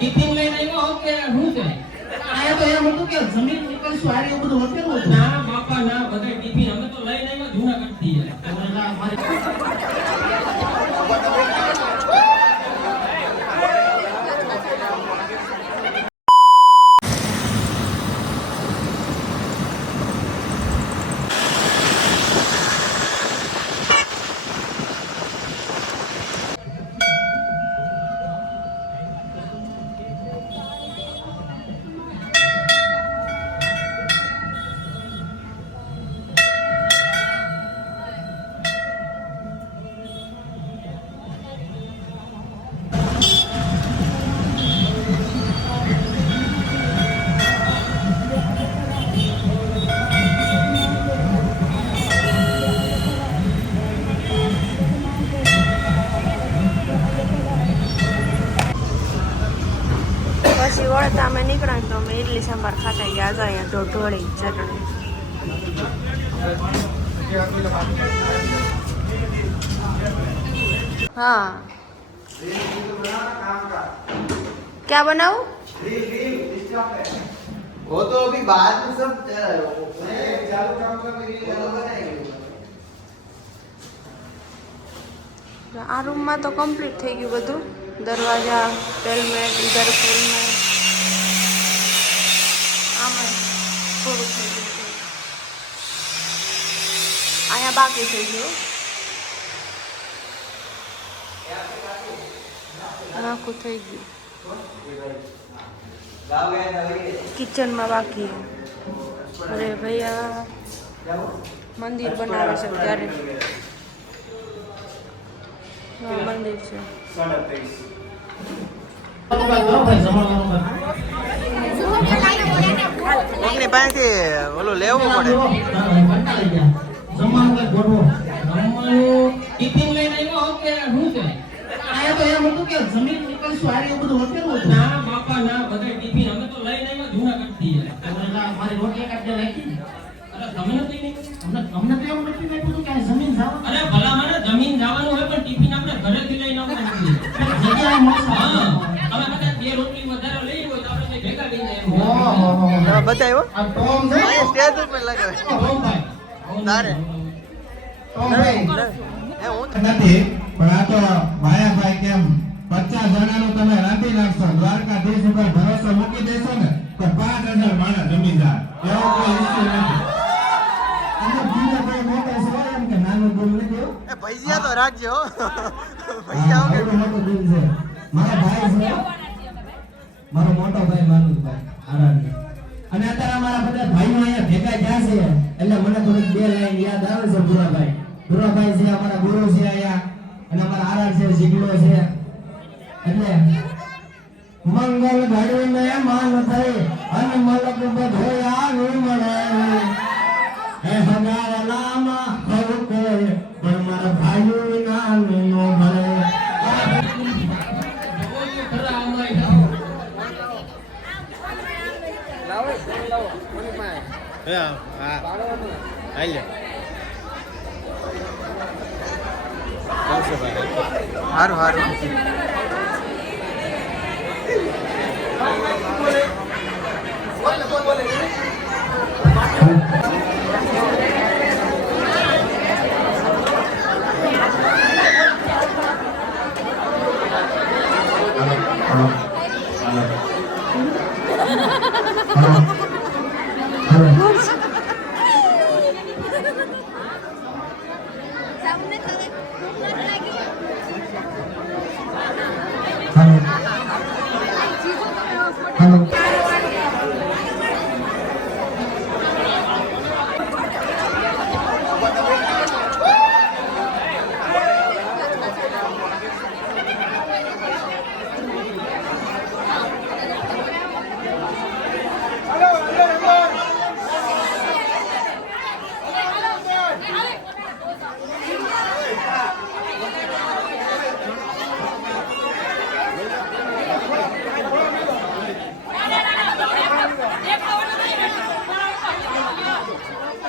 Tiffin લઈને આવ્યો કે શું છે? આયા તો એમ હતું કે જમીન નીકળશું આ એવું બધું હોટેલ હતું. ના બાપા ના, બધા ટિફિન અમે તો લઈને આવ્યા જૂનાગઢ થી. પછી વળતા અમે નીકળ્યા તો અમે ઇડલી સાંભાર ખાતા ગયા હતા અહીંયા તો ઢોળી ચટણી. हाँ क्या बनाऊं? वो तो अभी बाद में सब चालू काम का बनाएंगे। आ रूम में तो कम्प्लीट થઈ ગયું બધું. दरवाजा टेलमेट इधर फूल में आમાં થોડું થઈ ગયું. અહીંયા બાકી થઈ ગયું. આખું થઈ ગયું. किचन में बाकी है. अरे भैया मंदिर बनावे છે ત્યારે मंदिर છે. કોકની પાસેથી ઓલું લેવું પડે. ટિફિન લઈને આવ્યો કે શું છે? આયા તો એમ હતું કે જમીન નીકળશું આ એવું બધું હોટેલ હતું. ના બાપા ના, બધા ટિફિન અમે તો લઈને આવ્યા જૂનાગઢ થી. મારી રોટલી કાઢી રાખી. અરે તમે નથી ને? અમને તો એવું નથી લાગ્યું કે આ જમીન જવાનું. અરે ભલા મને જમીન જવાનું હોય પણ ટિફિન આપણે ઘરેથી લઈને આવવાનું નથી. જગ્યા મળશે. હા, અમે બધા બે રોટલી વધારે લઈ હોય તો આપણે ભેગા થઈ જાય. તમે બતાવ્યો આ ટોમ છે. અહીંયા સ્ટેજ ઉપર લગાવે તારે ટોમ એ હું નથી પણ આ તો વાયાભાઈ કેમ 50 જણાનું તમે રાંધી નાખશો, દ્વારકાધીશ ઉપર ભરોસો મૂકી દેશો ને તો 5000 માણસ જમી જાય. એવો કોઈ ઈશ્યુ નથી. અને બીજો કોઈ મોટો સવાલ એમ કે નાનું દિલ નથી હો. એ ભજીયા તો રાખજો હો. ભજીયા વગર આવડું મોટું દિલ છે. મારો ભાઈ છે, મારો મોટો ભાઈ માનુભાઈ આરાધ્ય. અને અત્યારે અમારા બધા ભાઈઓ અહીંયા ભેગા થયા છે એટલે મને થોડીક બે લાઈન યાદ આવે છે. ભુરાભાઈ છે, અમારા ગુરુ છે અહીંયા, અને અમારા આરાધ છે, જીગલો છે. એટલે મંગલ ઘડીને માન થઈ અને મલક બધોયા વિમળે હે હગારામાં હવ કોઈ પણ મારા ભાઈઓ નાનું નો ભળે. હારું હારું.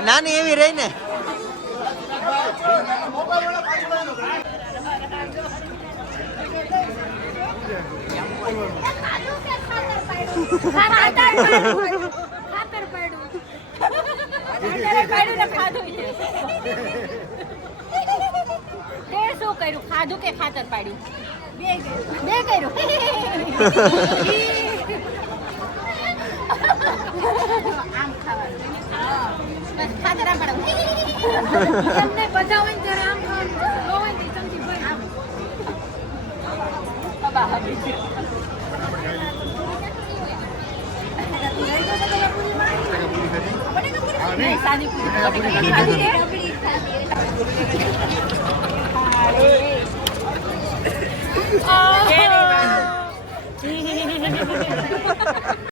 નાની એવી રહી ને ખાતર પાડ્યું ને ખાધું છે તે શું કર્યું ખાધું કે ખાતર પાડ્યું બે કર્યું આમ ખાવાનું બસ ખાતર આમ પાડવું તમને બધા હોય ને ત્યારે આમ ખાવાનું હોય ને સમજી ભાઈ આમ બાબા હવે સાદી પૂરી ખાધી